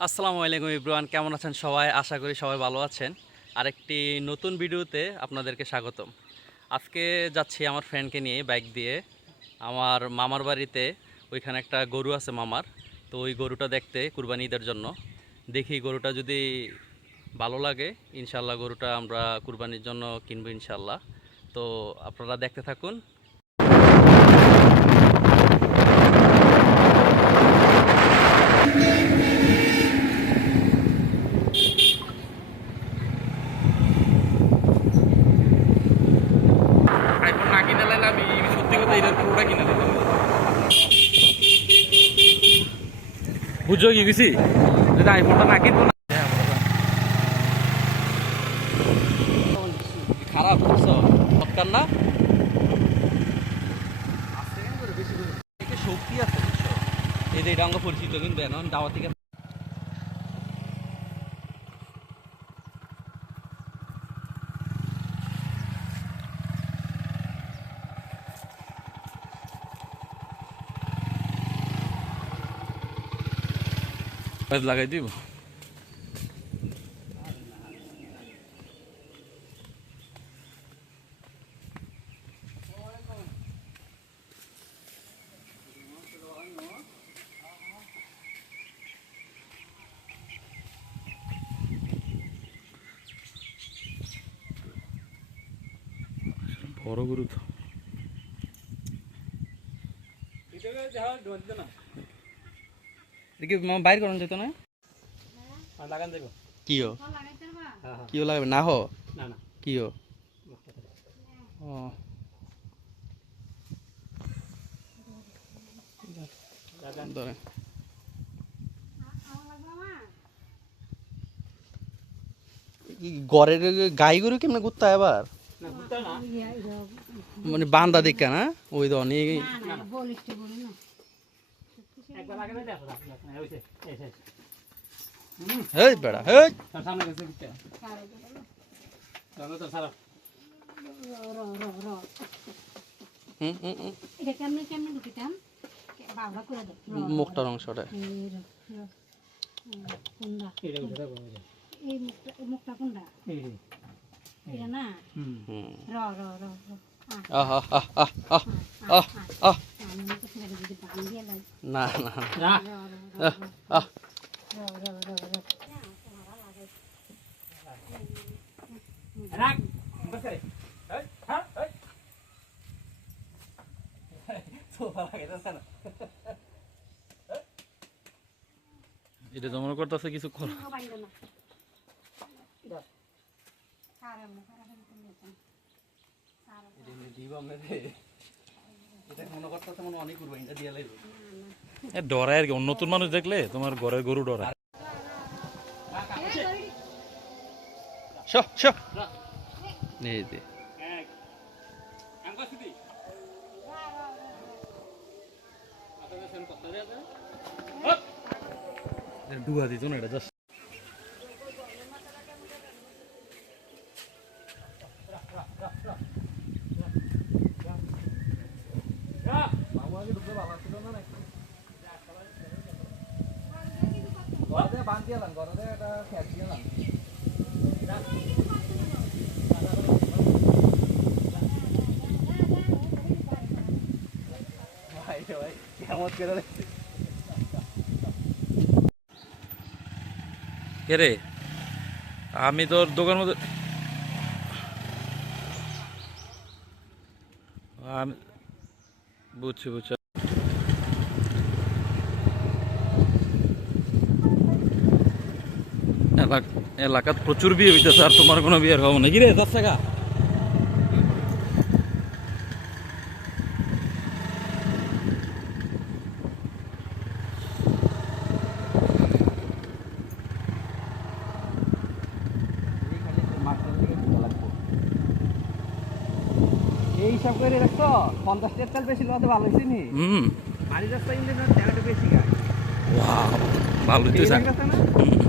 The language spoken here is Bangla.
আসসালামু আলাইকুম এভরিওয়ান, কেমন আছেন সবাই? আশা করি সবাই ভালো আছেন। আরেকটি নতুন ভিডিওতে আপনাদেরকে স্বাগতম। আজকে যাচ্ছি আমার ফ্রেন্ডকে নিয়ে বাইক দিয়ে আমার মামার বাড়িতে। ওইখানে একটা গরু আছে মামার, তো ওই গরুটা দেখতে কুরবানি ঈদের জন্য। দেখি গরুটা যদি ভালো লাগে ইনশাল্লাহ গরুটা আমরা কুরবানির জন্য কিনবো ইনশাল্লাহ। তো আপনারা দেখতে থাকুন। আইফোন না কিনে লাইলে আমি সত্যি কথা এটার পুরোটা কিনে দিতাম। বুঝছো কি গেছি যদি আইফোনটা না কিনবো না। খারাপ করছো সৎকার না শক্তি আছে বুঝছো? এই যে এটা আমরা পরিচিত কিন্তু এখন দাওয়া থেকে লাগাই দিব। বড় গরু তো বাইর করেন যেত না লাগান দেব কিও কিও লাগাবে না হো না না কিও ও ধরে ঘরের গাই গরু কেমনে ঘুরতে এবার মানে বান্দা দেখে না ওই তো অনেক হেই বেড়া হেই মুখটার অংশটা না না এটা তো মনে করতেছে কিছু কর ডরায় আর কি। নতুন মানুষ দেখলে তোমার ঘরের গরু ডরায়। ডুয়া দিত না এটা জাস্ট কে রে? আমি তোর দোকান মধ্যে আমি বুঝছি বুঝছি। এলাকাত প্রচুর বিয়ে হইতেছে আর তোমার কোনো বিয়ের হবো নাকি রে? 10 টাকা এই সব করে রাখতো 50 টাকা তেল বেশি লওয়াতে ভালো হইছে নি। বাড়ি রাস্তা ইঞ্জিন তেলটা বেশি গায়। ওয়াও ভালো হইছে। না